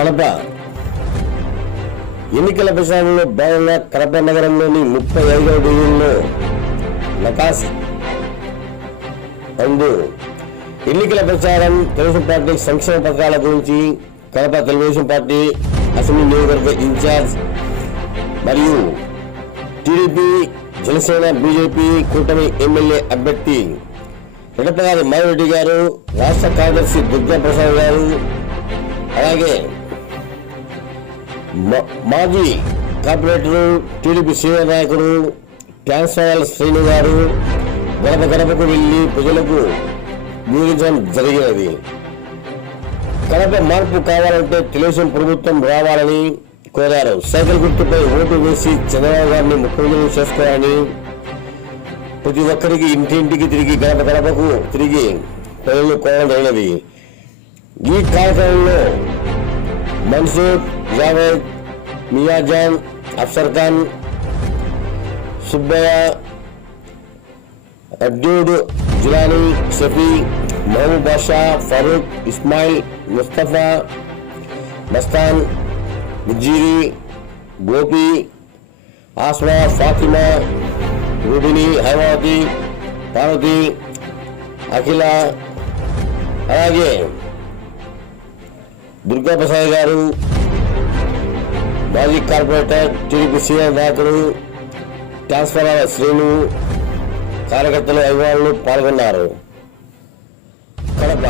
కడప. ఎన్నికల ప్రచారంలో భాగంగా కడప నగరంలోని ముప్పై ఐదవ డివిజన్లో నకాస్ అందు ఎన్నికల ప్రచారం తెలుగుదేశం పార్టీ సంక్షేమ పథకాల గురించి కడప తెలుగుదేశం పార్టీ అసెంబ్లీ నియోజకవర్గ ఇన్ఛార్జ్ మరియు టీడీపీ జనసేన బీజేపీ కూటమి ఎమ్మెల్యే అభ్యర్థి ఎడపగారి మాధవరెడ్డి గారు రాష్ట్ర కార్యదర్శి దుర్గా ప్రసాద్ గారు అలాగే మాజీ కార్పొరేటర్ టీడీపీ సీనియర్ నాయకుడు ట్రాన్స్ఫార్మర్ శ్రీను గారు గడప గడపకు వెళ్ళి ప్రజలకు వివరించడం జరిగినది. కడప మార్పు కావాలంటే తెలుగుదేశం ప్రభుత్వం రావాలని కోరారు. సైకిల్ గుర్తుపై ఓటు వేసి చంద్రబాబు గారిని ముఖ్యమంత్రి చేసుకోవాలని ప్రతి ఒక్కరికి ఇంటింటికి తిరిగి గడప గడపకు తిరిగి ప్రజలు కోరడం జరిగినది. ఈ కార్యక్రమంలో మన్సూర్ జావేద్ మియాజాన్ అఫ్సర్ ఖాన్ సుబ్బయ్య అబ్దూడ్ జిలానీ షఫీ మహబూబ్ బాషా ఫరూక్ ఇస్మాయిల్ ముస్తఫా మస్తాన్ బుజ్జీరి గోపి ఆస్మా ఫాతిమా రూబిని హైమావతి పార్వతి అఖిల అలాగే దుర్గా ప్రసాద్ గారు మాజీ కార్పొరేటర్ టీడీపీ సీనియర్ నాయకుడు ట్రాన్స్ఫర్ శ్రేణు కార్యకర్తలు అభిమానులు పాల్గొన్నారు. కడప